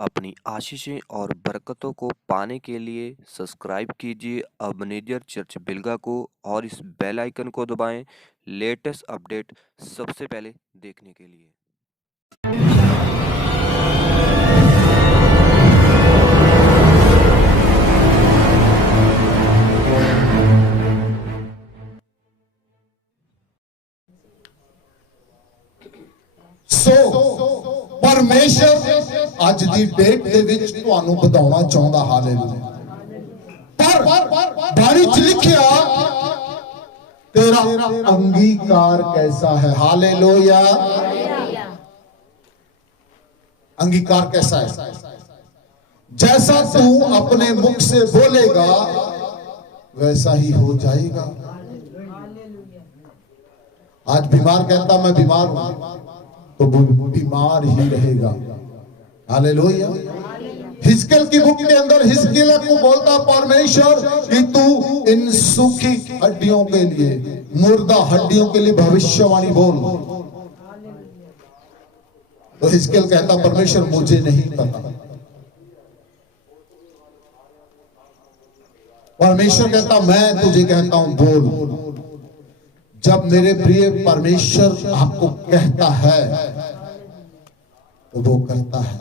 अपनी आशीषें और बरकतों को पाने के लिए सब्सक्राइब कीजिए अबनेजर चर्च बिलगा को और इस बेल आइकन को दबाएं लेटेस्ट अपडेट सबसे पहले देखने के लिए। परमेश्वर ਅੱਜ ਦੀ ਡੇਟ ਦੇ ਵਿੱਚ ਤੁਹਾਨੂੰ ਵਧਾਉਣਾ ਚਾਹੁੰਦਾ। ਹਾਲੇਲੂਇਆ। पर बारी च लिखिया तेरा अंगीकार कैसा है। हालेलुया। अंगीकार कैसा है? जैसा तू अपने मुख से बोलेगा वैसा ही हो जाएगा। आज बीमार कहता मैं बीमार हूं तो वो बीमार ही रहेगा। हालेलुया। हिजकिय्याह की बुक के अंदर हिजकिय्याह को बोलता परमेश्वर कि तू इन सूखी हड्डियों के लिए, मुर्दा हड्डियों के लिए भविष्यवाणी बोल। तो हिजकिय्याह कहता परमेश्वर मुझे नहीं पता। परमेश्वर कहता मैं तुझे कहता हूं बोल। जब मेरे प्रिय परमेश्वर आपको कहता है तो वो करता है।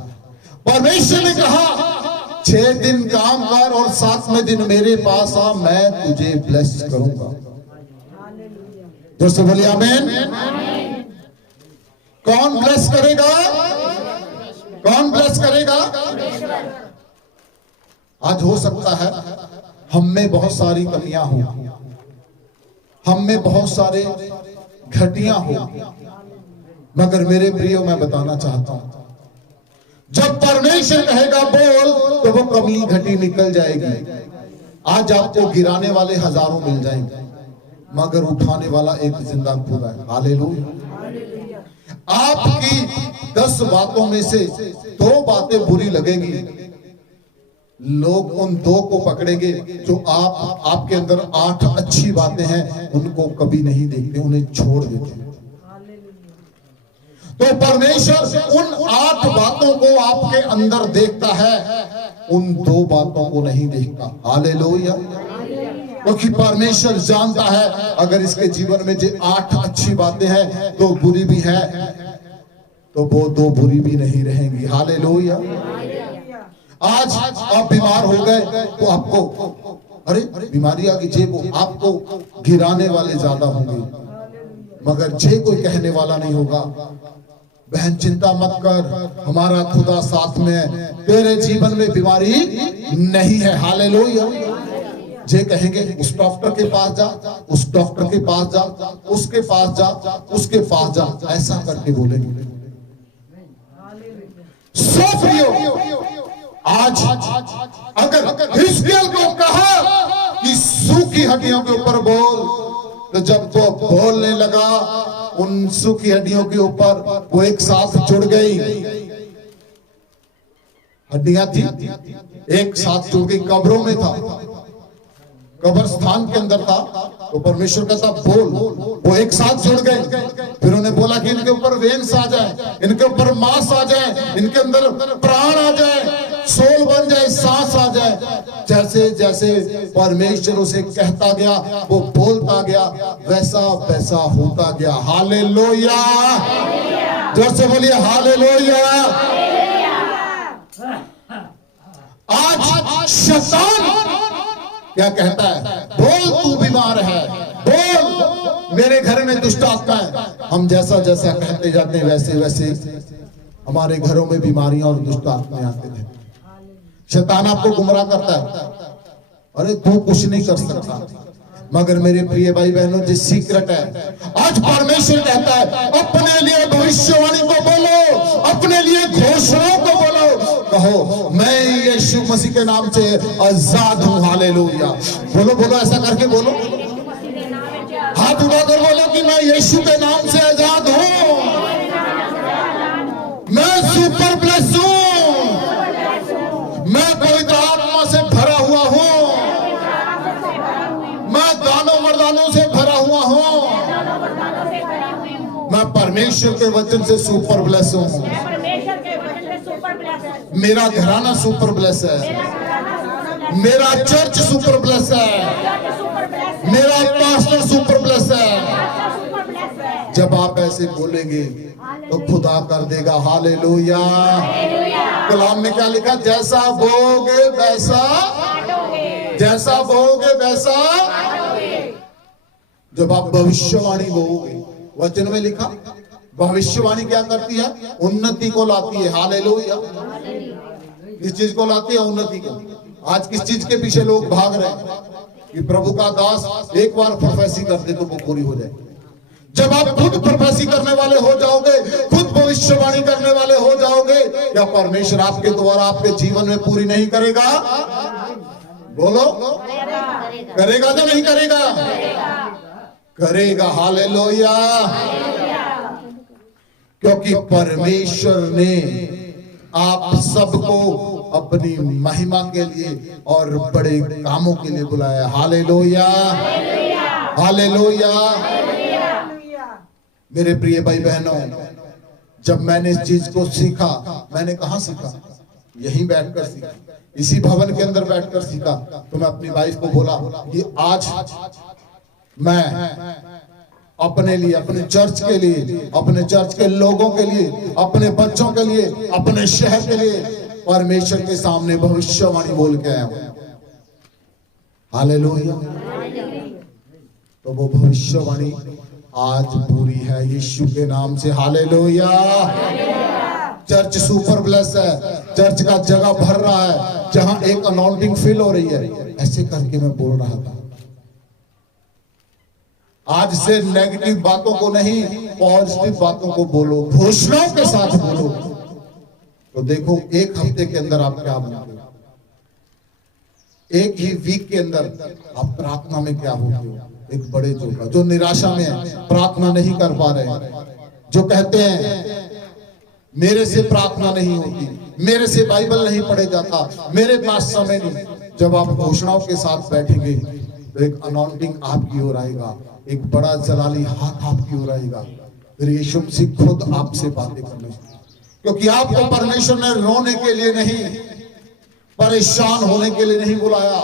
परमेश्वर ने कहा 6 दिन काम कर और 7वें दिन मेरे पास आ, मैं तुझे ब्लेस करूंगा। दोस्तों बोलिए आमीन। कौन ब्लेस करेगा? कौन ब्लेस करेगा? आज हो सकता है हम में बहुत सारी कमियां हो, हम में बहुत सारे घटियां हो, मगर मेरे प्रियो मैं बताना चाहता हूं जब परमेश्वर कहेगा बोल तो वो कमी घटी निकल जाएगी। आज आपको गिराने वाले हजारों मिल जाएंगे मगर उठाने वाला एक जिंदा खुदा है। हालेलुया। आपकी 10 बातों में से 2 बातें बुरी लगेंगी, लोग उन 2 को पकड़ेंगे। जो आपके अंदर 8 अच्छी बातें हैं उनको कभी नहीं देखते, उन्हें छोड़ देते हैं। तो परमेश्वर उन 8 बातों को आपके अंदर देखता है, उन 2 बातों को नहीं देखता। हालेलुया। क्योंकि परमेश्वर जानता है अगर इसके जीवन में जो 8 अच्छी बातें हैं तो बुरी भी है तो वो 2 बुरी भी नहीं रहेंगी। हालेलुया। आज आप बीमार हो गए तो आपको अरे बीमारी आ गई, जे वो आपको गिराने वाले ज्यादा होंगे मगर जे कोई कहने वाला नहीं होगा। बहन चिंता मत कर, हमारा खुदा साथ में है, तेरे जीवन में बीमारी नहीं है। हालेलुया। जे कहेंगे उस डॉक्टर के पास जा, उस डॉक्टर के पास जा, उसके पास जा, उसके पास जा, ऐसा करके बोलेंगे। सो प्रियो आज अगर हिजकिय्याह को कहा कि सूखी हड्डियों के ऊपर बोल तो जब वो बोलने लगा उन सूखी हड्डियों के ऊपर वो एक साथ जुड़ गई। हड्डियां थी एक साथ जुड़ गई, कब्रों में था, कब्रस्थान के अंदर था। तो परमेश्वर कहता बोल, वो एक साथ जुड़ गए। फिर उन्हें बोला कि इनके ऊपर वेन्स आ जाए, इनके ऊपर मांस आ जाए, इनके अंदर प्राण आ जाए, सोल बन जाए, सांस आ जाए। जैसे जैसे परमेश्वर उसे कहता गया वो बोलता गया वैसा वैसा होता गया। हालेलुया। जोर से बोलिए हालेलुया। आज शैतान क्या कहता है? बोल तू बीमार है, बोल मेरे घर में दुष्ट आत्मा है। हम जैसा जैसा कहते जाते हैं वैसे वैसे हमारे घरों में बीमारियां और दुष्ट आत्माएं आते हैं। शैतान आपको गुमराह करता है, अरे तू कुछ नहीं कर सकता। मगर मेरे प्रिय भाई बहनों जो सीक्रेट है, आज परमेश्वर कहता है अपने लिए भविष्यवाणी को बोलो, अपने लिए घोषणाओं को बोलो। कहो मैं यीशु मसीह के नाम से आजाद हूं। हालेलुया। बोलो बोलो, ऐसा करके बोलो, हाथ उठाकर बोलो कि मैं यीशु के नाम से आजाद हूं, मैं सुपर ब्लेस हूं, मैं पवित्र आत्मा से भरा हुआ हूं, मैं दानों मर्दानों से भरा हुआ हूं, मैं परमेश्वर के वचन से सुपर ब्लेस हूं। मेरा घराना सुपर ब्लेस है, मेरा चर्च सुपर ब्लेस है, मेरा पास्टर सुपर ब्लेस है। जब आप ऐसे बोलेंगे तो खुदा कर देगा। हालेलुया। कलाम में क्या लिखा? जैसा बोओगे वैसा, जैसा बोओगे वैसा। जब आप भविष्यवाणी बोओगे, वचन में लिखा भविष्यवाणी क्या करती है? उन्नति को लाती है। हालेलुया। किस चीज को लाती है? उन्नति को। आज किस चीज के पीछे लोग भाग रहे हैं कि प्रभु का दास एक बार प्रोफेसी कर दे तो वो पूरी हो जाए। जब आप खुद प्रोफेसी करने वाले हो जाओगे, खुद भविष्यवाणी करने वाले हो जाओगे, क्या परमेश्वर आपके द्वारा आपके जीवन में पूरी नहीं करेगा? बोलो, करेगा या नहीं करेगा? करेगा। हालेलुया। क्योंकि परमेश्वर ने आप सबको अपनी महिमा के लिए और बड़े कामों के लिए बुलाया। Hallelujah, hallelujah. मेरे प्रिय भाई बहनों, जब मैंने इस चीज को सीखा, मैंने कहां सीखा? यहीं बैठकर सीखा, इसी भवन के अंदर बैठकर सीखा। तो मैं अपनी वाइफ को बोला कि आज मैं अपने लिए, अपने चर्च के लिए, अपने चर्च के लोगों के लिए, अपने बच्चों के लिए, अपने शहर के लिए परमेश्वर के सामने भविष्यवाणी बोल के आया हूं। हालेलुया। तो वो भविष्यवाणी आज पूरी है यीशु के नाम से। हालेलुया। चर्च सुपर ब्लेस है। चर्च का जगह भर रहा है, जहां एक अनॉइंटिंग फील हो रही है। ऐसे करके मैं बोल रहा था, आज से नेगेटिव बातों को नहीं, पॉजिटिव बातों को बोलो, घोषणाओं के साथ बोलो। तो देखो एक हफ्ते के अंदर आप क्या बनोगे, एक ही वीक के अंदर आप प्रार्थना में क्या होगे। एक बड़े जो निराशा में है, प्रार्थना नहीं कर पा रहे, जो कहते हैं मेरे से प्रार्थना नहीं होती, मेरे से बाइबल नहीं पढ़े जाता, मेरे पास समय नहीं। जब आप घोषणाओं के साथ बैठेंगे तो एक अनॉइंटिंग आपकी ओर आएगा, एक बड़ा जलाली हाथ आपकी ओर आएगा। फिर यीशु मसीह खुद आपसे बातें करने, क्योंकि आपको परमेश्वर ने रोने के लिए नहीं, परेशान होने के लिए नहीं बुलाया।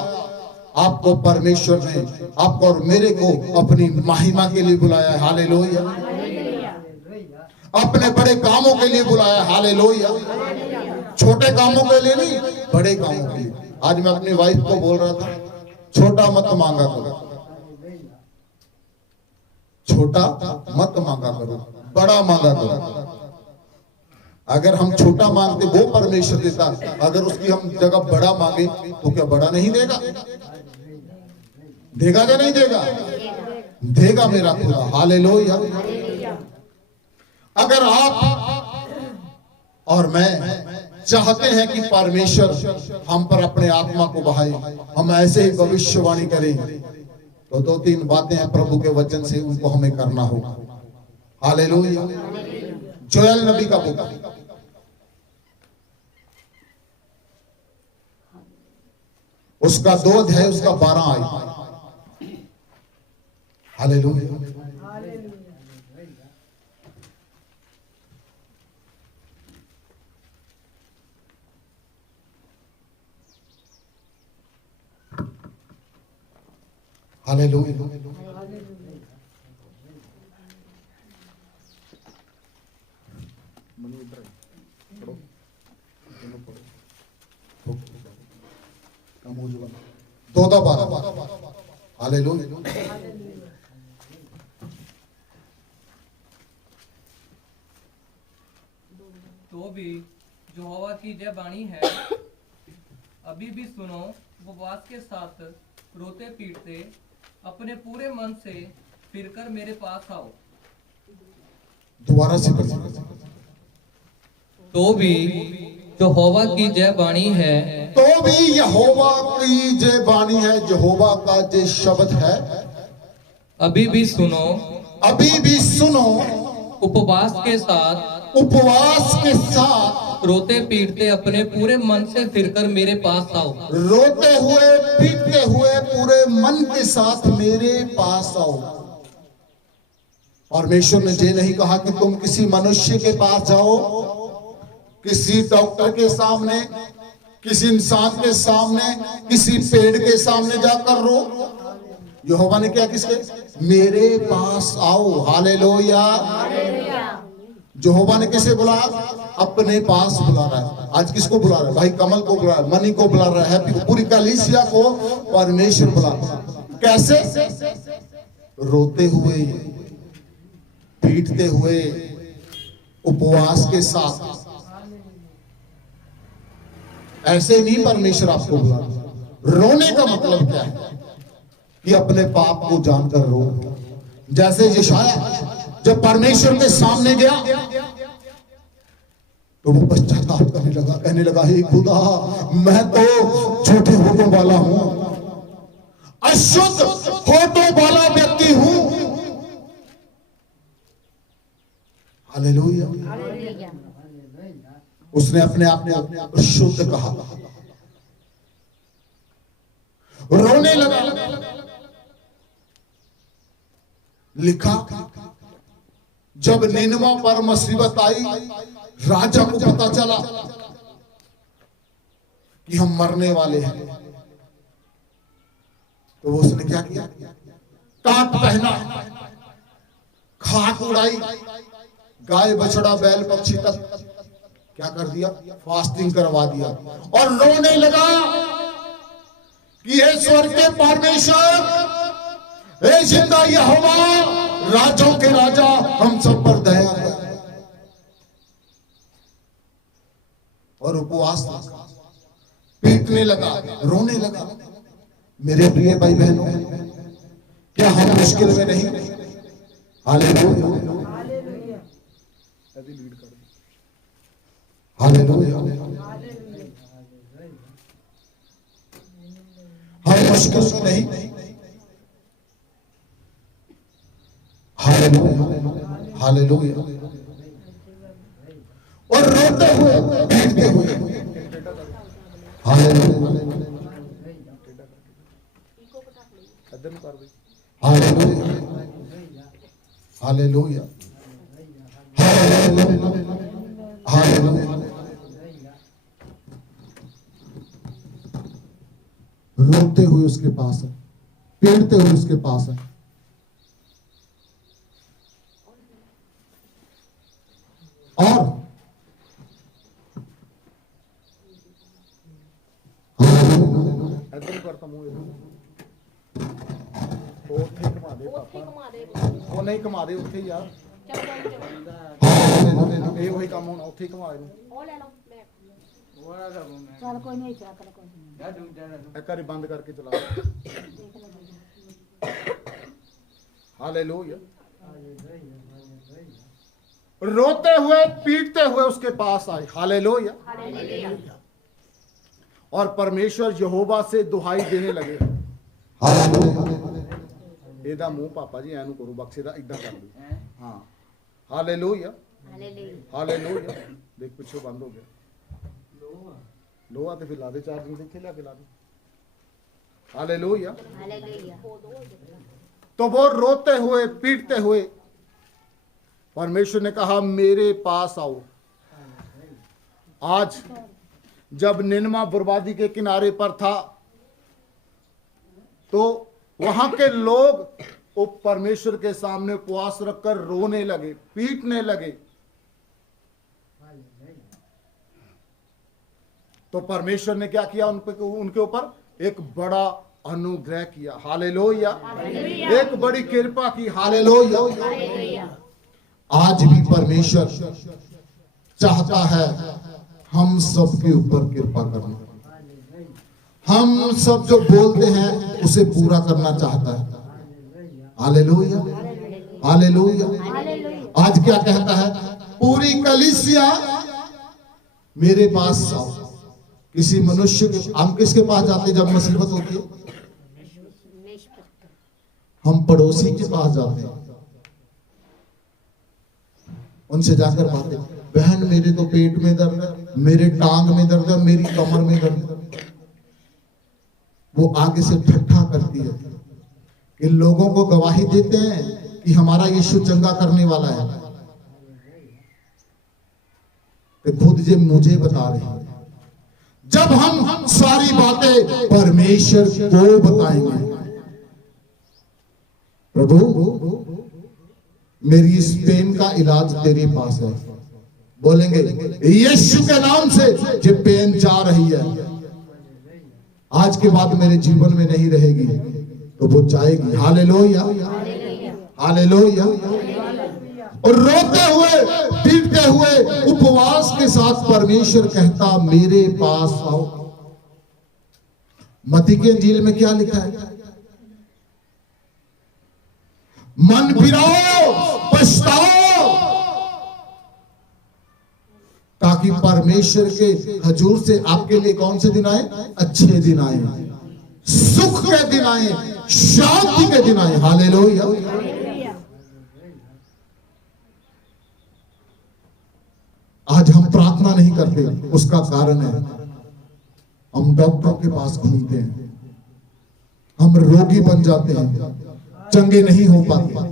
आपको परमेश्वर ने, आपको और मेरे को अपनी महिमा के लिए बुलाया है। हालेलुया। अपने बड़े कामों के लिए बुलाया। हालेलुया। छोटे कामों के लिए नहीं, बड़े कामों के लिए। आज मैं अपनी वाइफ को बोल रहा था, छोटा मत मांगा करो, छोटा मत मांगा करो, बड़ा मांगा करो। अगर हम छोटा मांगते वो परमेश्वर देता, अगर उसकी हम जगह बड़ा मांगे तो क्या बड़ा नहीं देगा? देगा या नहीं देगा? देगा मेरा खुदा। हालेलुया। अगर आप और मैं चाहते हैं कि परमेश्वर हम पर अपने आत्मा को बहाए, हम ऐसे ही भविष्यवाणी करें, तो दो तीन बातें हैं प्रभु के वचन से, उनको हमें करना होगा। हालेलुया। जोएल नबी का बुक, उसका 2 अध्याय, उसका 12 आयत। हालेलुया। हालेलुया। दो 12। हालेलुया। तो भी यहोवा की जय वाणी है, अभी भी सुनो, उपवास के साथ रोते पीटते अपने पूरे मन से फिरकर मेरे पास आओ। दोबारा से तो भी यहोवा की जय वाणी है, तो भी यहोवा की जय वाणी है, यहोवा का जय शब्द है। अभी भी सुनो, अभी भी सुनो, उपवास के साथ, उपवास के साथ रोते पीटते अपने पूरे मन से फिरकर मेरे पास आओ। रोते हुए पीटते हुए पूरे मन के साथ मेरे पास आओ। परमेश्वर ने ये नहीं कहा कि तुम किसी मनुष्य के पास जाओ, किसी डॉक्टर के सामने, किसी इंसान के सामने, किसी पेड़ के सामने जाकर रो। यहोवा ने क्या किसके? मेरे पास आओ। हालेलुया। यहोवा ने किसे बुलाया? अपने पास बुला रहा है। आज किसको बुला रहा है? भाई कमल को बुला रहा है, मनी को बुला रहा है, पूरी कलीसिया को परमेश्वर बुला रहा है। कैसे? रोते हुए, पीटते हुए, उपवास के साथ। ऐसे नहीं परमेश्वर आपको बुला रहा। रोने का मतलब क्या है? कि अपने पाप को जानकर रो। जैसे यशायाह जब परमेश्वर के सामने गया तो वो पश्चाताप कहने लगा हे खुदा, मैं तो झूठे होठों वाला हूं, अशुद्ध होठों वाला व्यक्ति हूं। हालेलुया। उसने अपने आप को शुद्ध कहा, रोने लगा। लिखा जब निनवा पर मुसीबत आई, राजा को पता चला कि हम मरने वाले हैं, तो वो उसने क्या किया? टाट पहना, खाक उड़ाई, गाय बछड़ा बैल पक्षी तक क्या कर दिया? फास्टिंग करवा दिया और रोने लगा कि हे स्वर्ग के परमेश्वर, हे जिंदा यहोवा, राजों के राजा, हम सब पर दया कर। और उपवास रखा, पीटने लगा, रोने लगा। मेरे प्रिय भाई बहनों, क्या हम मुश्किल में नहीं? Hallelujah, hallelujah. हम मुश्किल में नहीं? Hallelujah, hallelujah. और रोते हुए, पीटते हुए, हालेलुया, हालेलुया, हालेलुया, हालेलुया। रोते हुए उसके पास है, पीटते हुए उसके पास है। और वो नहीं कमा दे उत्थे यार, ये वही काम होना, उत्थे कमा दे। एक बार बंद करके चला। हालेलुया। रोते हुए, पीटते हुए उसके पास आए। हालेलुया। और परमेश्वर यहोवा से दुहाई देने लगे। एदा मुंह पापा जी एनु करो, बक्से दा इदा कर दो। हाँ, हालेलुया, हालेलुया। देख पिछो बंद हो गया। लोहा तो फिर ला दे, चार्जिंग देखे ला के ला दे। हालेलुया। तो वो रोते हुए, पीटते हुए, परमेश्वर ने कहा मेरे पास आओ। आज जब निनवा बर्बादी के किनारे पर था, तो वहां के लोग वो परमेश्वर के सामने उपवास रखकर रोने लगे, पीटने लगे। तो परमेश्वर ने क्या किया? उनके ऊपर एक बड़ा अनुग्रह किया। हालेलुया। एक बड़ी कृपा की। हालेलुया। आज भी परमेश्वर चाहता है हम सब के ऊपर कृपा करना। हम सब जो बोलते हैं उसे पूरा करना चाहता है। Hallelujah, hallelujah. आज क्या कहता है? पूरी कलीसिया मेरे पास आओ। किसी मनुष्य के, हम किसके पास जाते जब मुसीबत होती है? हम पड़ोसी के पास जाते हैं, उनसे जाकर बातें, बहन मेरे तो पेट में दर्द है, मेरे टांग में दर्द है, मेरी कमर में दर्द है। वो आगे से ठट्ठा करती है कि लोगों को गवाही देते हैं कि हमारा यीशु चंगा करने वाला है। कि खुद ये मुझे बता रही है। जब हम सारी बातें परमेश्वर को बताएंगे, प्रभु मेरी इस पेन का इलाज तेरे पास है, बोलेंगे यीशु के नाम से ये पेन जा रही है, आज के बाद मेरे जीवन में नहीं रहेगी, तो वो जाएगी। Hallelujah, hallelujah. और रोते हुए पीटते हुए उपवास के साथ परमेश्वर कहता मेरे पास आओ। मत्ती के इंजील में क्या लिखा है? मन फिराओ, पछताओ, ताकि परमेश्वर के हजूर से आपके लिए कौन से दिन आए? अच्छे दिन आए, सुख के दिन आए, शांति के दिन आए। हालेलुया। आज हम प्रार्थना नहीं करते, उसका कारण है हम डॉक्टर के पास घूमते हैं, हम रोगी बन जाते हैं, चंगे नहीं हो पाते।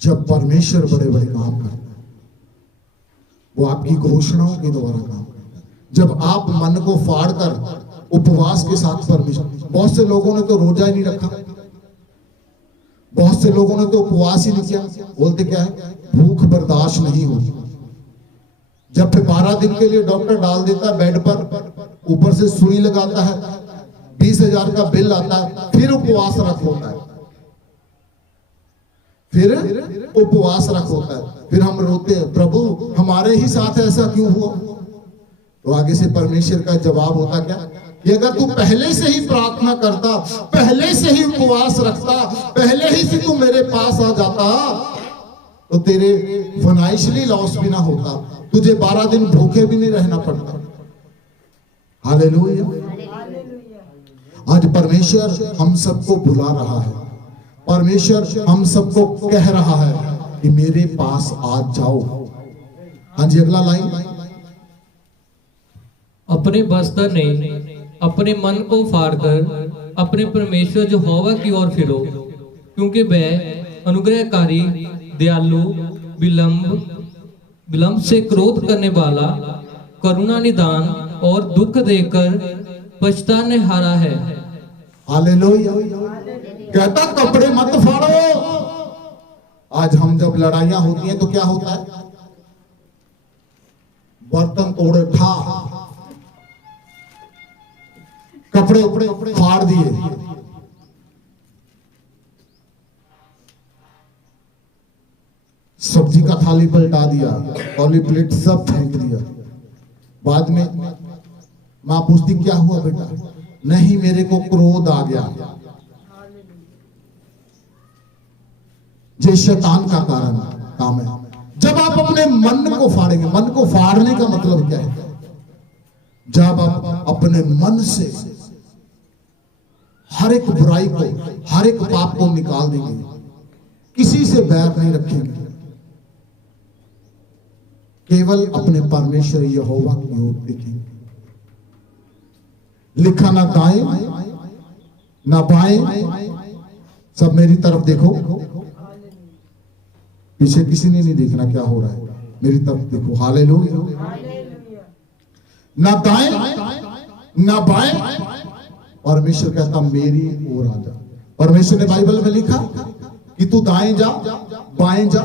जब परमेश्वर बड़े बड़े काम करता है, वो आपकी घोषणाओं के द्वारा काम करता है। जब आप मन को फाड़कर उपवास के साथ परमेश्वर, बहुत से लोगों ने तो रोजा ही नहीं रखा, बहुत से लोगों ने तो उपवास ही नहीं किया, बोलते क्या है? भूख बर्दाश्त नहीं होती। जब फिर 12 दिन के लिए डॉक्टर डाल देता है बेड पर, ऊपर से सुई लगाता है, 20,000 का बिल आता है, फिर उपवास रख होता है, फिर उपवास रख होता है, फिर हम रोते हैं प्रभु हमारे ही साथ ऐसा क्यों हुआ? तो आगे से परमेश्वर का जवाब होता क्या कि अगर तू पहले से ही प्रार्थना करता, पहले से ही उपवास रखता, पहले ही से तू मेरे पास आ जाता, तो तेरे फाइनेंशियली लॉस भी ना होता, तुझे 12 दिन भूखे भी नहीं रहना पड़ता। हालेलुया। आज परमेश्वर हम सबको बुला रहा है, परमेश्वर हम सबको कह रहा है कि मेरे पास आ जाओ। हाँ जी, अगला लाइन। अपने बस्तर ने अपने मन को फाड़कर अपने परमेश्वर यहोवा की ओर फिरो, क्योंकि वह अनुग्रहकारी, दयालु, विलंब से क्रोध करने वाला, करुणा निदान और दुख देकर पछताने हारा है। हालेलुया। कहता कपड़े मत फाड़ो। आज हम जब लड़ाइयां होती हैं तो क्या होता है? बर्तन तोड़े, ठा, कपड़े फाड़ दिए, सब्जी का थाली पलटा दिया, कॉली प्लेट सब फेंक दिया। बाद में मां पूछती क्या हुआ बेटा? नहीं, मेरे को क्रोध आ गया। ये शैतान का कारण काम है। जब आप अपने मन को फाड़ेंगे, मन को फाड़ने का मतलब क्या है? जब आप अपने मन से हर एक बुराई को, हर एक पाप को निकाल देंगे, किसी से बैर नहीं रखेंगे, केवल अपने परमेश्वर यहोवा की ओर देखेंगे। लिखा ना दाएं ना बाएं, सब मेरी तरफ देखो। पीछे किसी ने नहीं देखना क्या हो रहा है, मेरी तरफ देखो। हालेलुया। ना दाएं ना बाएं, परमेश्वर कहता मेरी ओर आ जा। परमेश्वर ने बाइबल में लिखा कि तू दाएं जा, बाएं जा।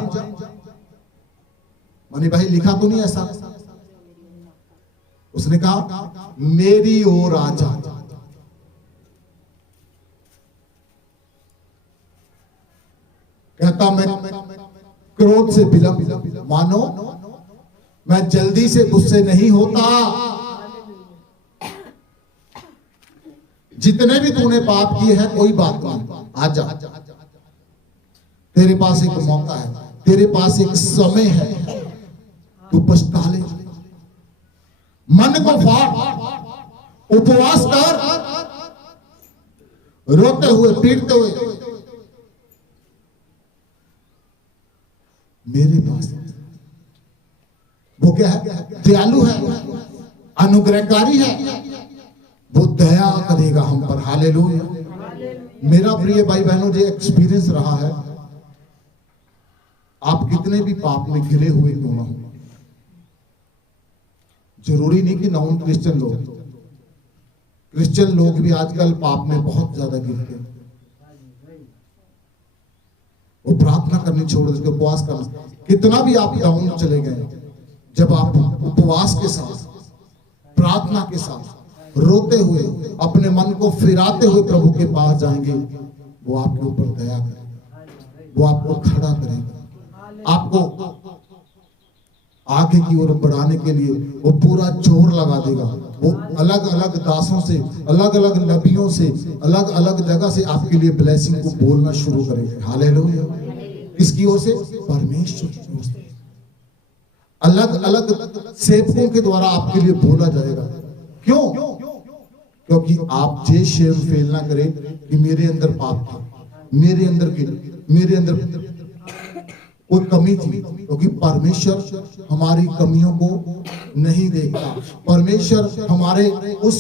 मनी भाई लिखा तो नहीं ऐसा? उसने कहा मेरी ओर आ जा। कहता मैं क्रोध से विलंब, मानो मैं जल्दी से गुस्से नहीं होता। जितने भी तूने पाप किए हैं कोई बात नहीं, आजा, तेरे पास एक मौका है, तेरे पास एक समय है, तू पछता ले। मन को फाड़, उपवास कर, रोते हुए पीटते हुए मेरे पास। वो क्या है? दयालु है, अनुग्रहकारी है, वो दया करेगा हम पर। हालेलुया। मेरा प्रिय भाई बहनों, जो एक्सपीरियंस रहा है, आप कितने भी पाप में घिरे हुए क्यों ना हो, जरूरी नहीं कि नॉन क्रिश्चियन लोग भी आजकल पाप में बहुत ज्यादा गिरते हैं। वो प्रार्थना करनी छोड़ देते, उपवास करना। कितना भी आप डाउन चले गए, जब आप उपवास के साथ, प्रार्थना के साथ, रोते हुए, अपने मन को फिराते हुए प्रभु के पास जाएंगे, वो आपके ऊपर दया करेगा, वो आपको खड़ा करेगा, आपको आगे की ओर बढ़ाने के लिए वो पूरा जोर लगा देगा। वो अलग अलग दासों से, अलग अलग नबियों से, अलग अलग जगह से आपके लिए ब्लेसिंग को बोलना शुरू करेगा। हालेलुया। किसकी ओर से? परमेश्वर की ओर से। अलग अलग सेवकों के द्वारा आपके लिए बोला जाएगा। क्यों? क्योंकि आप जे शेम फेल ना करें कि मेरे अंदर पाप था, मेरे अंदर कोई कमी थी, क्योंकि परमेश्वर हमारी कमियों को नहीं देखता। परमेश्वर हमारे उस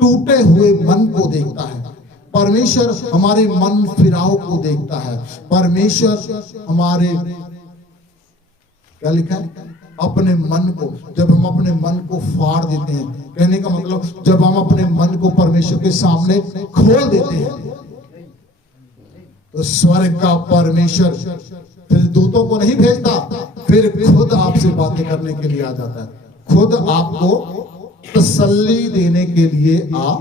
टूटे हुए मन को देखता है, परमेश्वर हमारे मन फिराव को देखता है, परमेश्वर हमारे, क्या लिखा है, अपने मन को, जब हम अपने मन को फाड़ देते हैं, कहने का मतलब जब हम अपने मन को परमेश्वर के सामने खोल देते हैं, तो स्वर्ग का परमेश्वर फिर दूतों को नहीं भेजता, फिर खुद आपसे बातें करने के लिए आ जाता है, खुद आपको तसल्ली देने के लिए आ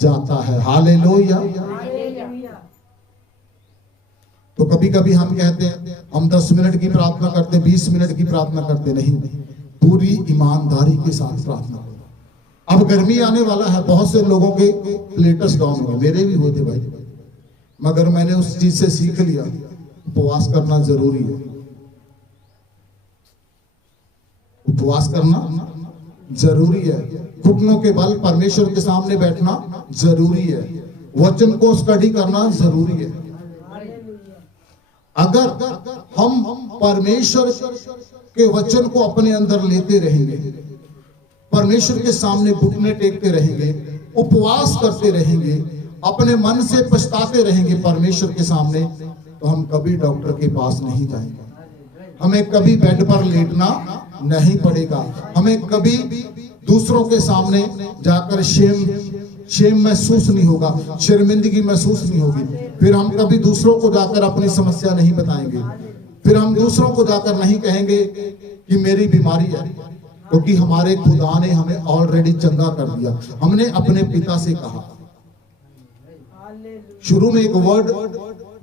जाता है। हालेलुया। तो कभी कभी हम कहते हैं हम 10 मिनट की प्रार्थना करते, 20 मिनट की प्रार्थना करते, नहीं, पूरी ईमानदारी के साथ प्रार्थना करो। अब गर्मी आने वाला है, बहुत से लोगों के प्लेटस डाउन हुए, मेरे भी हुए थे भाई, मगर मैंने उस चीज से सीख लिया, उपवास करना जरूरी है, उपवास करना जरूरी है, घुटनों के बल परमेश्वर के सामने बैठना जरूरी है, वचन को स्टडी करना जरूरी है। अगर हम परमेश्वर के वचन को अपने अंदर लेते रहेंगे, परमेश्वर के सामने घुटने टेकते रहेंगे, उपवास करते रहेंगे, अपने मन से पछताते रहेंगे परमेश्वर के सामने, तो हम कभी डॉक्टर के पास नहीं जाएंगे, हमें कभी बेड पर लेटना नहीं पड़ेगा, हमें कभी दूसरों के सामने जाकर शेम महसूस नहीं होगा, शर्मिंदगी महसूस नहीं होगी, फिर हम कभी दूसरों को जाकर अपनी समस्या नहीं बताएंगे, फिर हम दूसरों को जाकर नहीं कहेंगे कि मेरी बीमारी है, क्योंकि हमारे खुदा ने हमें ऑलरेडी चंगा कर दिया। हमने अपने पिता से कहा, शुरू में एक वर्ड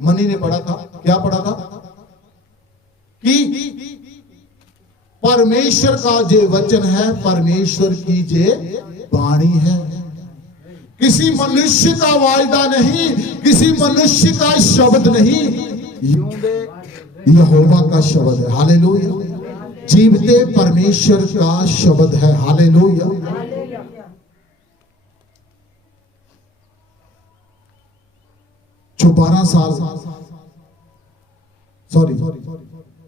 मनी ने पढ़ा था, क्या पढ़ा था कि परमेश्वर का जे वचन है, परमेश्वर की जे वाणी है, किसी मनुष्य का वायदा नहीं, किसी मनुष्य का शब्द नहीं, यहोवा का शब्द है। हालेलुया। जीवते परमेश्वर का शब्द है। हालेलुया। जो 12 साल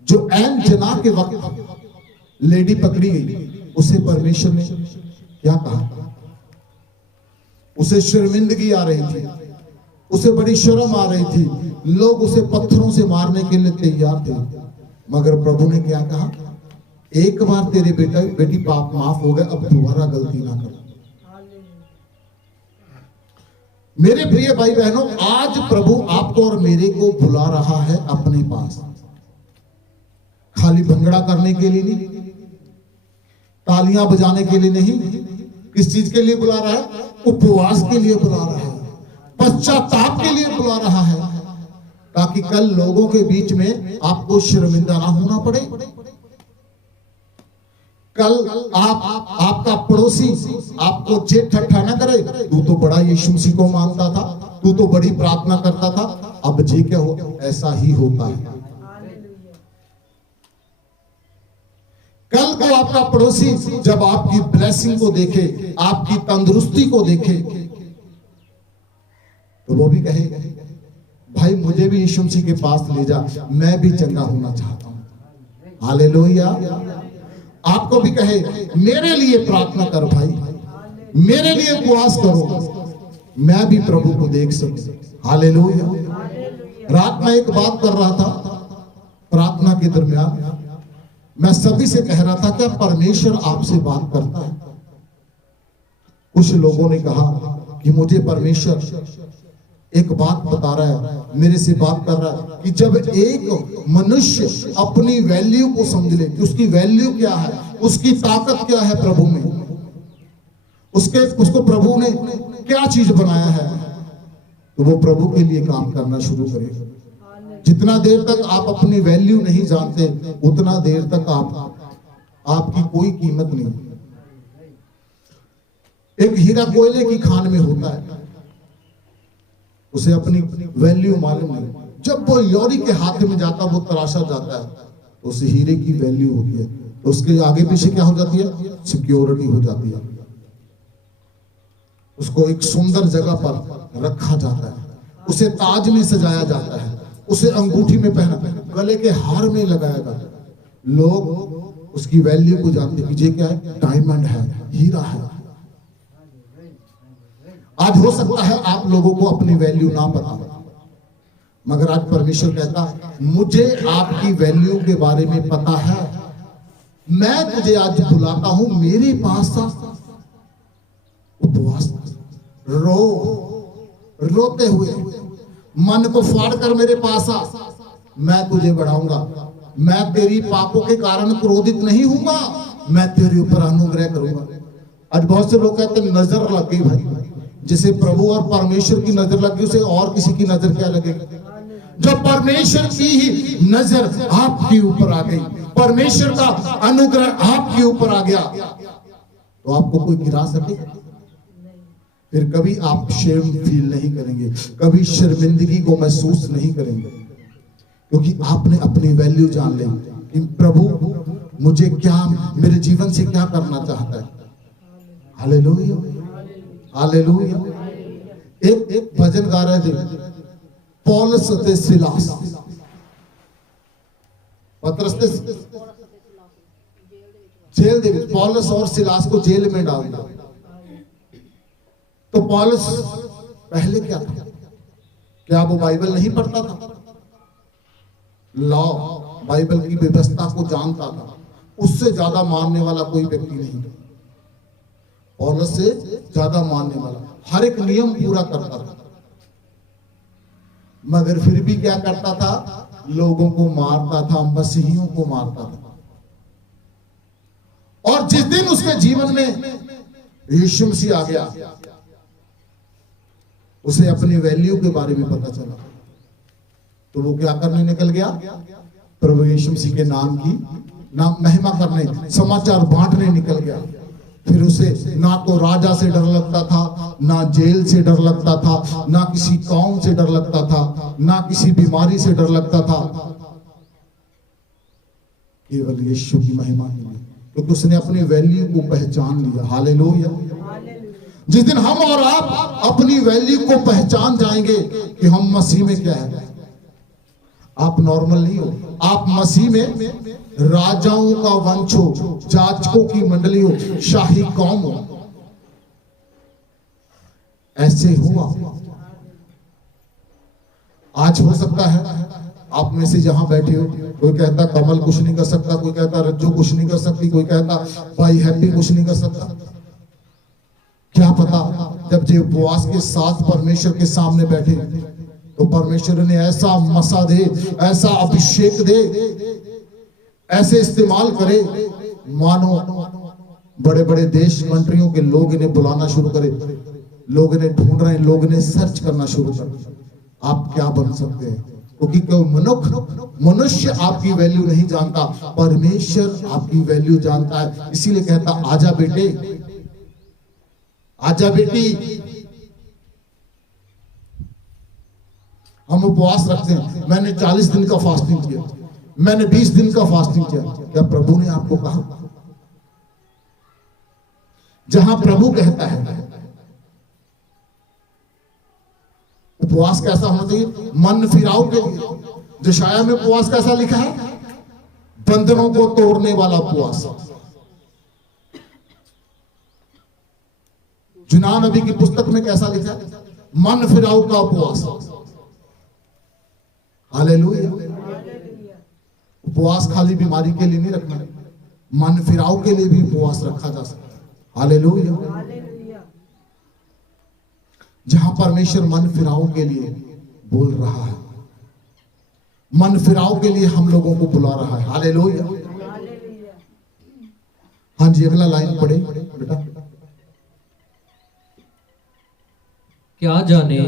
जो एन जना के वक्त लेडी पकड़ी गई, उसे परमेश्वर ने क्या कहा? उसे शर्मिंदगी आ रही थी, उसे बड़ी शर्म आ रही थी, लोग उसे पत्थरों से मारने के लिए तैयार थे, मगर प्रभु ने क्या कहा? एक बार तेरे बेटी पाप माफ हो गए, अब दोबारा गलती ना करो। मेरे प्रिय भाई बहनों, आज प्रभु आपको और मेरे को बुला रहा है अपने पास, खाली भंगड़ा करने के लिए नहीं, तालियां बजाने के लिए नहीं। किस चीज के लिए बुला रहा है? उपवास के लिए बुला रहा है, पश्चाताप के लिए बुला रहा है, ताकि कल लोगों के बीच में आपको शर्मिंदा ना होना पड़े। कल आपका पड़ोसी आपको जेठ ठट्ठा ना करे, तू तो बड़ा यीशु मसीह को मानता था, तू तो बड़ी प्रार्थना करता था, अब जे क्या हो? ऐसा ही होता है। कल को आपका पड़ोसी जब आपकी ब्लेसिंग को देखे, आपकी तंदुरुस्ती को देखे, तो वो भी कहे, भाई मुझे भी यीशु मसीह के पास ले जा, मैं भी चंगा होना चाहता हूं। हालेलुया। आपको भी कहे, मेरे लिए प्रार्थना कर भाई, मेरे लिए उपवास करो, मैं भी प्रभु को देख सकूं। हालेलुया। रात में एक बात कर रहा था, प्रार्थना के दरमियान मैं सभी से कह रहा था क्या परमेश्वर आपसे बात करता है? कुछ लोगों ने कहा कि मुझे परमेश्वर एक बात बता रहा है, मेरे से बात कर रहा है कि जब एक मनुष्य अपनी वैल्यू को समझ ले कि उसकी वैल्यू क्या है, उसकी ताकत क्या है प्रभु में, उसको प्रभु ने क्या चीज बनाया है, तो वो प्रभु के लिए काम करना शुरू करे। जितना देर तक आप अपनी वैल्यू नहीं जानते उतना देर तक आपकी कोई कीमत नहीं। एक हीरा कोयले की खान में होता है, उसे अपनी वैल्यू मालूम नहीं। जब वो योरी के हाथ में जाता, वो तराशा जाता है, तो उस हीरे की वैल्यू होती है। तो उसके आगे पीछे क्या हो जाती है? सिक्योरिटी हो जाती है। उसको एक सुंदर जगह पर रखा जाता है, उसे ताज में सजाया जाता है, उसे अंगूठी में पहना, गले के हार में लगाया जाता है। लोग उसकी वैल्यू को जानते हैं कि ये क्या है? डायमंड है, हीरा है। आज हो सकता है आप लोगों को अपनी वैल्यू ना पता हो, मगर आज परमेश्वर कहता मुझे आपकी वैल्यू के बारे में पता है। मैं तुझे आज बुलाता हूं मेरे पास, उपवास रोते हुए मन को फाड़ कर मेरे पास आ, मैं तुझे बढ़ाऊंगा। मैं तेरी पापों के कारण क्रोधित नहीं हूंगा, मैं तेरे ऊपर अनुग्रह करूंगा। आज बहुत से लोग कहते हैं नजर लग गई। भाई, जिसे प्रभु और परमेश्वर की नजर लग गई उसे और किसी की नजर क्या लगेगी? जब परमेश्वर की ही नजर आपके ऊपर आ गई, परमेश्वर का अनुग्रह आपके ऊपर आ गया, तो आपको कोई गिरा सकेगा? फिर कभी आप शेम फील नहीं करेंगे, कभी शर्मिंदगी को महसूस नहीं करेंगे, क्योंकि आपने अपनी वैल्यू जान ली कि प्रभु मुझे क्या, मेरे जीवन से क्या करना चाहता है। Hallelujah, hallelujah. एक भजन गा रहे थे, पौलुस ते सिलास, पतरस ते जेल दे, पौलुस और सिलास को जेल में डाल दिया। तो पौलुस पहले क्या था? क्या वो बाइबल नहीं पढ़ता था? लॉ, बाइबल की व्यवस्था को जानता था। उससे ज्यादा मानने वाला कोई व्यक्ति नहीं था। पौलुस से ज्यादा मानने वाला, हर एक नियम पूरा करता था, मगर फिर भी क्या करता था? लोगों को मारता था, मसीहियों को मारता था। और जिस दिन उसके जीवन में यीशु मसीह आ गया, उसे अपनी वैल्यू के बारे में पता चला, तो वो क्या करने निकल गया? प्रभु यीशु मसीह के नाम की महिमा करने, समाचार बांटने निकल गया। फिर उसे ना तो राजा से डर लगता था, ना जेल से डर लगता था, ना किसी कौम से डर लगता था, ना किसी बीमारी से डर लगता था, केवल यीशु की महिमा के लिए, क्योंकि उसने अपनी वैल्यू को पहचान लिया। हालेलुया। जिस दिन हम और आप अपनी वैल्यू को पहचान जाएंगे कि हम मसीह में क्या है, आप नॉर्मल नहीं हो, आप मसीह में राजाओं का वंश हो, जाजकों की मंडली हो, शाही कौम हो, ऐसे हुआ। आज हो सकता है आप में से जहां बैठे हो, कोई कहता कमल कुछ नहीं कर सकता, कोई कहता रज्जू कुछ नहीं कर सकती, कोई कहता भाई हैप्पी कुछ नहीं कर सकता। क्या पता जब जे उपवास के साथ परमेश्वर के सामने बैठे तो परमेश्वर ने ऐसा मसा दे, ऐसा अभिषेक दे, ऐसे इस्तेमाल करे, मानो बड़े बड़े देश कंट्रियों के लोग इन्हें बुलाना शुरू करे, लोग इन्हें ढूंढ रहे हैं, लोग इन्हें सर्च करना शुरू कर। आप क्या बन सकते हैं? क्योंकि कोई मनुष्य आपकी वैल्यू नहीं जानता, परमेश्वर आपकी वैल्यू जानता है। इसीलिए कहता आजा बेटे, आजा बेटी। हम उपवास रखते हैं, मैंने 40 दिन का फास्टिंग किया, मैंने 20 दिन का फास्टिंग किया। क्या प्रभु ने आपको कहा? जहां प्रभु कहता है उपवास कैसा होना चाहिए? मन फिराव के लिए। यशायाह में उपवास कैसा लिखा है? बंधनों को तोड़ने वाला उपवास। यूनान नबी की पुस्तक में कैसा लिखा है? मन फिराव का उपवास। हालेलुया। उपवास खाली बीमारी के लिए नहीं रखना, मन फिराव के लिए भी उपवास रखा जा सकता है। हालेलुया। जहां परमेश्वर मन फिराव के लिए बोल रहा है, मन फिराव के लिए हम लोगों को बुला रहा है। हालेलुया। हाँ जी, अगला लाइन पढ़े बेटा। क्या जाने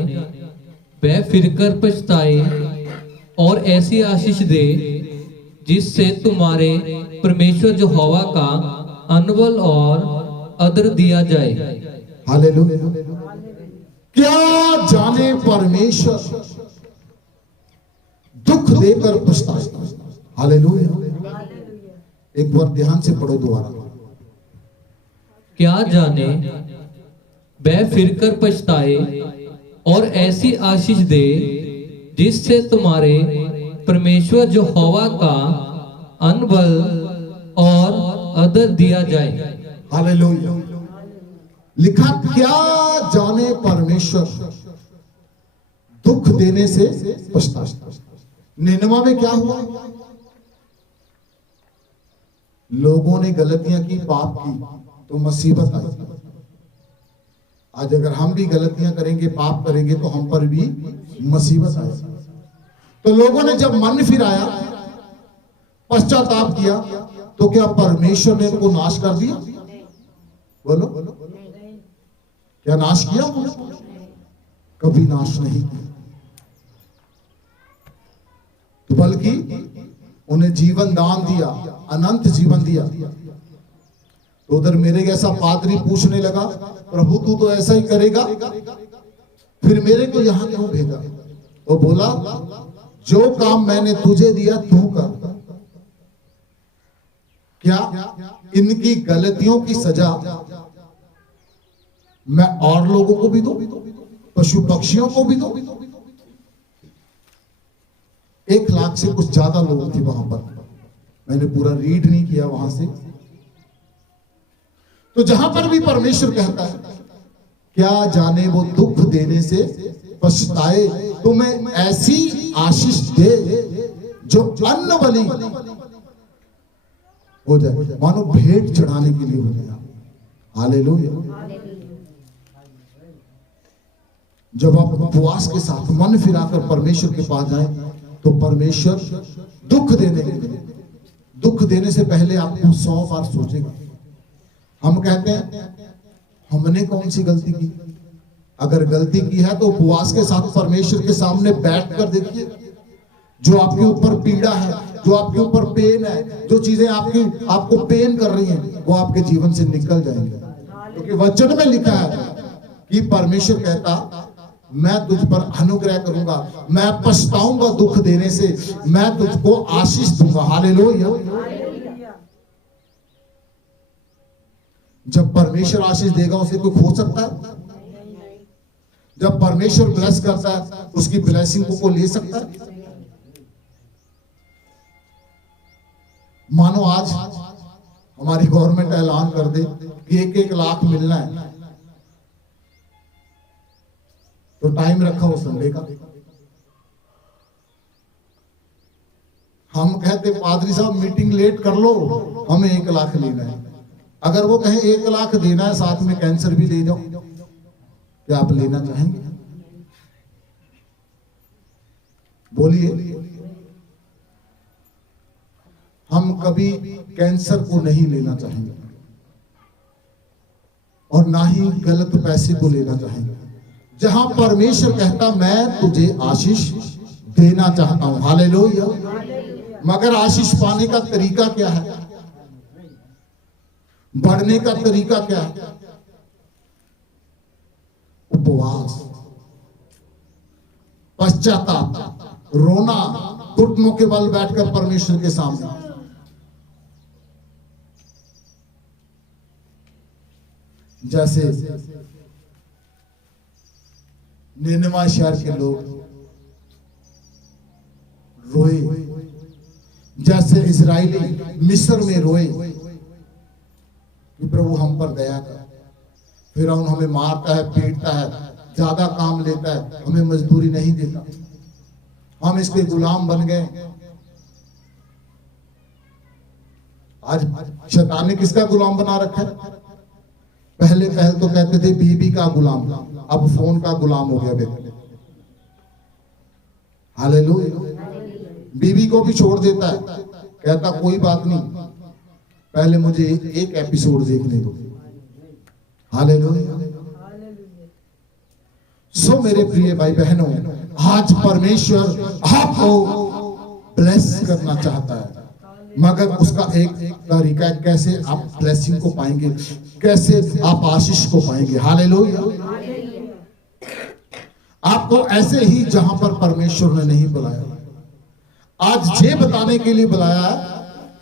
वह फिरकर पछताए और ऐसी आशीष दे जिससे तुम्हारे परमेश्वर यहोवा का अनबल और आदर दिया जाए। हालेलुया। क्या जाने परमेश्वर दुख देकर पछताए। हालेलुया। एक बार ध्यान से पढ़ो दोबारा। क्या जाने वह फिरकर पछताए और ऐसी आशीष दे जिससे तुम्हारे परमेश्वर यहोवा का अनबल और आदर दिया जाए। हालेलुया। लिखा क्या जाने परमेश्वर दुख देने से पछताए। निनवा में क्या हुआ? लोगों ने गलतियां की, पाप की, तो मुसीबत आई। आज अगर हम भी गलतियां करेंगे, पाप करेंगे, तो हम पर भी मुसीबत आएगी। तो लोगों ने जब मन फिराया, पश्चाताप किया, तो क्या परमेश्वर ने उनको नाश कर दिया? बोलो, क्या नाश किया? कभी नाश नहीं किया, तो बल्कि उन्हें जीवन दान दिया, अनंत जीवन दिया। तो उधर मेरे जैसा पादरी पूछने लगा, प्रभु तू तो ऐसा ही करेगा, फिर मेरे को यहां क्यों भेजा? वो बोला, जो काम मैंने तुझे दिया तू कर। क्या इनकी गलतियों की सजा मैं और लोगों को भी दूं, पशु पक्षियों को भी दूं? 1 लाख से कुछ ज्यादा लोग थे वहां पर, मैंने पूरा रीड नहीं किया वहां से। तो जहां पर भी परमेश्वर कहता है, क्या जाने वो दुख देने से पछताए, तुम्हें ऐसी आशीष दे जो अन्न बलि हो जाए, मानो भेंट चढ़ाने के लिए हो गया। हालेलुया। जब आप उपवास के साथ मन फिराकर परमेश्वर के पास जाएं, तो परमेश्वर दुख देने से पहले आपको 100 बार सोचेगा। हम कहते हैं हमने कौन सी गलती की? अगर गलती की है तो उपवास के साथ परमेश्वर के सामने बैठ कर देखिए, जो आपके ऊपर पीड़ा है, जो आपके ऊपर पेन है, जो चीजें आपको पेन कर रही हैं, वो आपके जीवन से निकल जाएंगे। क्योंकि वचन में लिखा है कि परमेश्वर कहता, मैं तुझ पर अनुग्रह करूंगा, मैं पछताऊंगा दुख देने से, मैं तुझको आशीष दूंगा। हालेलुया। जब परमेश्वर आशीष देगा, उसे कोई खो सकता है? जब परमेश्वर ब्लेस करता है, उसकी ब्लेसिंग को ले सकता है? मानो आज हमारी गवर्नमेंट ऐलान कर दे कि 1-1 लाख मिलना है, तो टाइम रखा हो संडे का। हम कहते पादरी साहब मीटिंग लेट कर लो, हमें 1 लाख लेना है। अगर वो कहें 1 लाख देना है, साथ में कैंसर भी ले जाओ, क्या आप लेना चाहेंगे? बोलिए। हम कभी कैंसर को नहीं लेना चाहेंगे और ना ही गलत पैसे को लेना चाहेंगे। जहां परमेश्वर कहता, मैं तुझे आशीष देना चाहता हूं। हालेलुया। मगर आशीष पाने का तरीका क्या है? बढ़ने का तरीका क्या है? उपवास, पश्चाताप, रोना, घुटनों के बल बैठकर परमेश्वर के सामने। जैसे निनवा शहर के लोग रोए, जैसे इजरायली मिस्र में रोए कि प्रभु हम पर दया कर। फिरौन हमें मारता है, पीटता है, ज्यादा काम लेता है, हमें मजदूरी नहीं देता, हम इसके गुलाम बन गए। आज शैतान ने किसका गुलाम बना रखा है? पहले तो कहते थे बीबी का गुलाम, अब फोन का गुलाम हो गया व्यक्ति। हालेलुया। बीबी को भी छोड़ देता है, कहता कोई बात नहीं, पहले मुझे एक एपिसोड देखने दो। हालेलुया। सो मेरे प्रिय भाई बहनों, आज परमेश्वर आपको ब्लेस करना चाहता है, मगर उसका एक तरीका है कैसे आप ब्लेसिंग को पाएंगे, कैसे आप आशीष को पाएंगे। हालेलुया। आपको ऐसे ही जहां पर परमेश्वर ने नहीं बुलाया, आज ये बताने के लिए बुलाया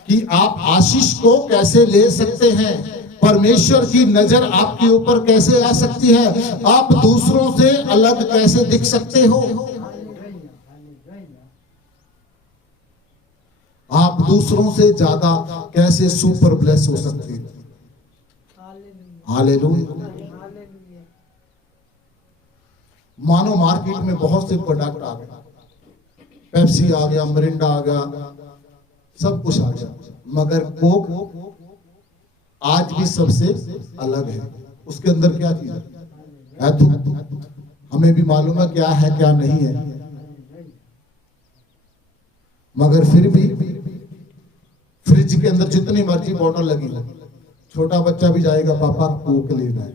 कि आप आशीष को कैसे ले सकते हैं, परमेश्वर की नजर आपके ऊपर कैसे आ सकती है, आप दूसरों से अलग कैसे दिख सकते हो, आप दूसरों से ज्यादा कैसे सुपर ब्लेस हो सकते हो। हालेलुया। मानो मार्केट में बहुत से प्रोडक्ट आ गए, पेप्सी आ गया, मिरिंडा आ गया, सब कुछ आ गया, मगर कोक आज भी सबसे अलग है। उसके अंदर क्या चीज है तो हमें भी मालूम है क्या है क्या नहीं है, मगर फिर भी फ्रिज के अंदर जितनी मर्जी बॉटल लगी हो, छोटा बच्चा भी जाएगा पापा कोक लेना है,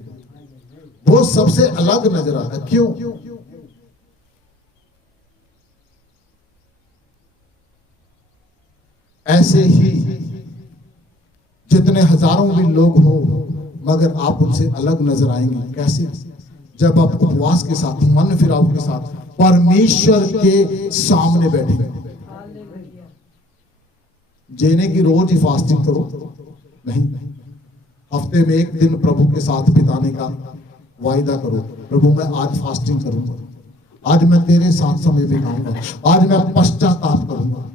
वो सबसे अलग नजर आता है। क्यों? ऐसे ही जितने हजारों भी लोग हो, मगर आप उनसे अलग नजर आएंगे। कैसे? जब आप उपवास के साथ, मन फिराव के साथ परमेश्वर के सामने बैठेंगे। जेने की रोज ही फास्टिंग करो नहीं, हफ्ते में एक दिन प्रभु के साथ बिताने का वायदा करो। प्रभु मैं आज फास्टिंग करूंगा, आज मैं तेरे साथ समय बिताऊंगा, आज मैं पश्चाताप करूंगा।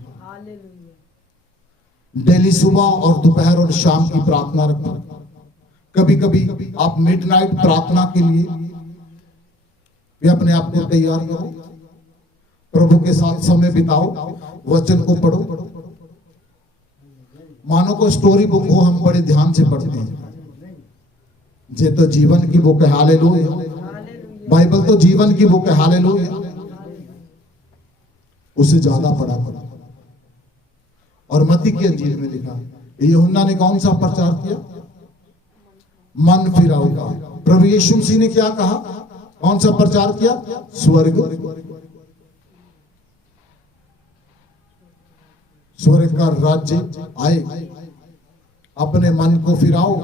डेली सुबह और दोपहर और शाम की प्रार्थना रखो। कभी कभी आप मिडनाइट प्रार्थना के लिए भी अपने आप को तैयार करो, प्रभु के साथ समय बिताओ, वचन को पढ़ो। मानो को स्टोरी बुक हो, हम बड़े ध्यान से पढ़ते हैं, ये तो जीवन की बुक है। हालेलुया। बाइबल तो जीवन की बुक है। हालेलुया। उसे ज्यादा पढ़ा करो। और मत्ती की अंजील में लिखा, यूहन्ना ने कौन सा प्रचार किया? मन फिराओ का। प्रभु यीशु मसीह ने क्या कहा? कौन सा प्रचार किया? स्वर्ग का राज्य आए, अपने मन को फिराओ।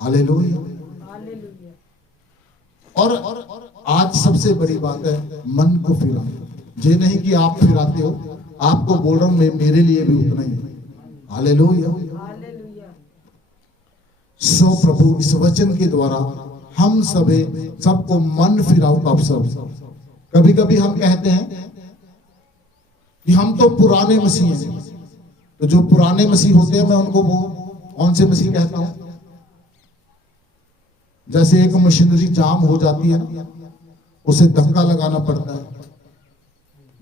हालेलुया। और आज सबसे बड़ी बात है मन को फिराओ। ये नहीं कि आप फिराते हो, आपको बोल रहा हूं मैं, मेरे लिए भी उतना ही है। हालेलुया। सो प्रभु इस वचन के द्वारा हम सबको मन फिराओ का अवसर। कभी कभी हम कहते हैं कि हम तो पुराने मसीह हैं, तो जो पुराने मसीह होते हैं मैं उनको वो कौन से मसीह कहता हूं? जैसे एक मशीनरी जाम हो जाती है ना, उसे धक्का लगाना पड़ता है,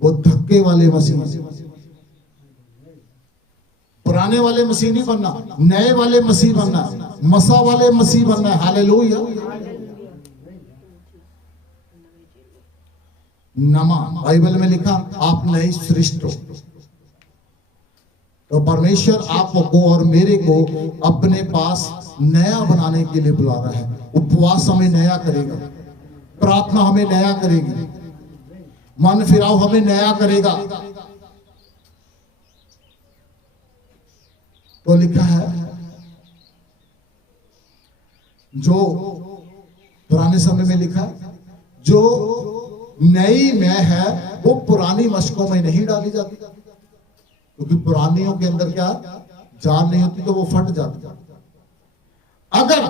वो धक्के वाले मसीह। पुराने वाले मसीह नहीं बनना, नए वाले मसीह बनना, मसा वाले मसीह बनना है। हालेलुया। नमा बाइबल में लिखा आप नई सृष्टि हो। तो परमेश्वर आपको और मेरे को अपने पास नया बनाने के लिए बुला रहा है। उपवास हमें नया करेगा, प्रार्थना हमें नया करेगी, मन फिराव हमें नया करेगा। तो लिखा है जो पुराने समय में लिखा, जो नई मैं है वो पुरानी मशकों में नहीं डाली जाती, क्योंकि पुरानियों के अंदर क्या जान नहीं होती, तो वो फट जाती। अगर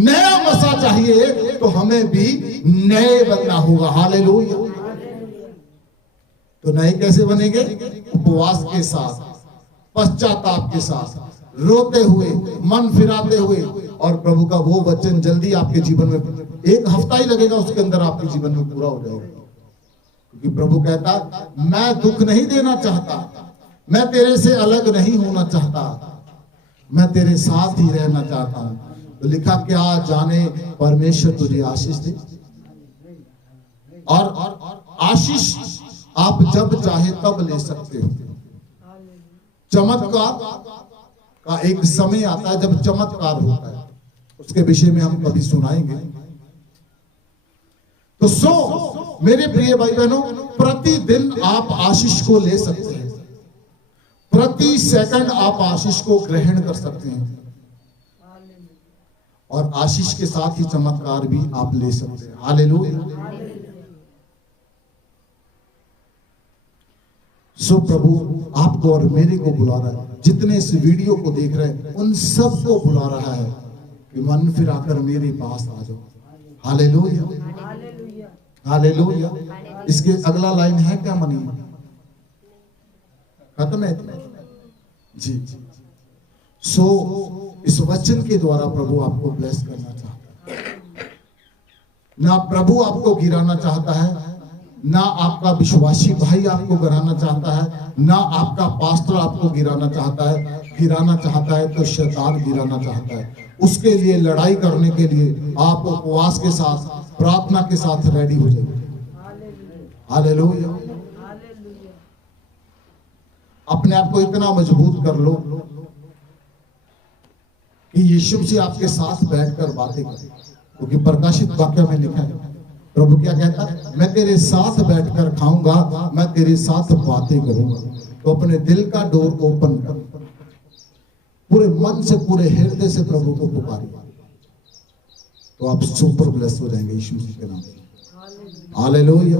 नया मसा चाहिए तो हमें भी नए बनना होगा। हालेलुया। तो नए कैसे बनेंगे? उपवास के साथ, पश्चाताप के साथ, रोते हुए, मन फिराते हुए, और प्रभु का वो वचन जल्दी आपके जीवन में, एक हफ्ता ही लगेगा, उसके अंदर आपके जीवन में पूरा हो जाएगा। क्योंकि प्रभु कहता मैं दुख नहीं देना चाहता, मैं तेरे से अलग नहीं होना चाहता, मैं तेरे साथ ही रहना चाहता हूं। तो लिखा क्या जाने परमेश्वर तुझे आशीष दे। और आशीष आप जब चाहे तब ले सकते हो। चमत्कार का एक समय आता है जब चमत्कार होता है, उसके विषय में हम कभी सुनाएंगे। तो मेरे प्रिय भाई बहनों, प्रतिदिन आप आशीष को ले सकते हैं, प्रति सेकंड आप आशीष को ग्रहण कर सकते हैं, और आशीष के साथ ही चमत्कार भी आप ले सकते हैं। हालेलुया। सो प्रभु आपको और मेरे को बुला रहा है, जितने इस वीडियो को देख रहे हैं उन सब को बुला रहा है कि मन फिर आकर मेरे पास आ जाओ। Hallelujah, hallelujah. इसके अगला लाइन है क्या मनी? खत्म है जी। सो इस वचन के द्वारा प्रभु आपको ब्लेस करना चाहता है। ना प्रभु आपको गिराना चाहता है, ना आपका विश्वासी भाई आपको गिराना चाहता है, ना आपका पास्टर आपको गिराना चाहता है। गिराना चाहता है तो शैतान गिराना चाहता है। उसके लिए लड़ाई करने के लिए आप उपवास के साथ, प्रार्थना के साथ रेडी हो जाइए। हालेलुया। अपने आप को इतना मजबूत कर लो कि यीशु से आपके साथ बैठकर बातें करें, क्योंकि प्रकाशित वाक्य में लिखा है, प्रभु क्या कहता है? मैं तेरे साथ बैठकर खाऊंगा, मैं तेरे साथ बातें करूंगा। तो अपने दिल का डोर ओपन कर, पूरे मन से, पूरे हृदय से प्रभु को पुकारिए, तो आप सुपर ब्लेस हो जाएंगे यीशु के नाम से। Hallelujah,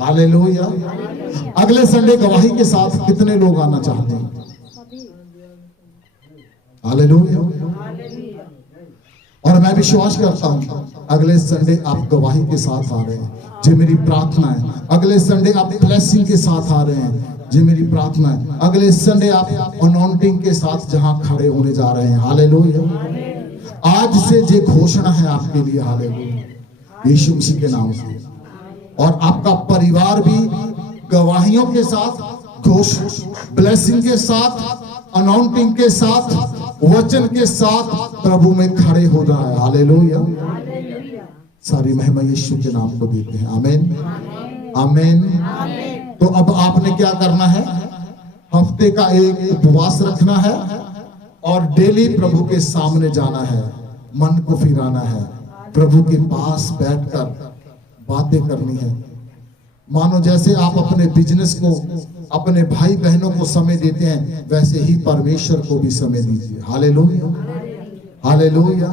hallelujah. अगले संडे गवाही के साथ कितने लोग आना चाहते हैं? हालेलुया। और मैं विश्वास करता हूं अगले संडे आप गवाही के साथ आ रहे हैं, जो मेरी प्रार्थना है। अगले संडे आप ब्लेसिंग के साथ आ रहे हैं, जो मेरी प्रार्थना है। अगले संडे आप अनॉइंटिंग के साथ जहां खड़े होने जा रहे हैं। हालेलुया। आज से ये घोषणा है आपके लिए, हालेलुया, यीशु मसीह के नाम से। और आपका परिवार भी गवाहियों के साथ, ब्लेसिंग के साथ, अनॉइंटिंग के साथ, वचन के साथ प्रभु में खड़े हो रहा है। हालेलुया। सारी महिमा यीशु के नाम को देते हैं। आमीन, आमीन। तो अब आपने क्या करना है? हफ्ते का एक उपवास रखना है और डेली प्रभु के सामने जाना है, मन को फिराना है, प्रभु के पास बैठकर बातें करनी है। मानो जैसे आप अपने बिजनेस को, अपने भाई बहनों को समय देते हैं, वैसे ही परमेश्वर को भी समय दीजिए। Hallelujah, hallelujah.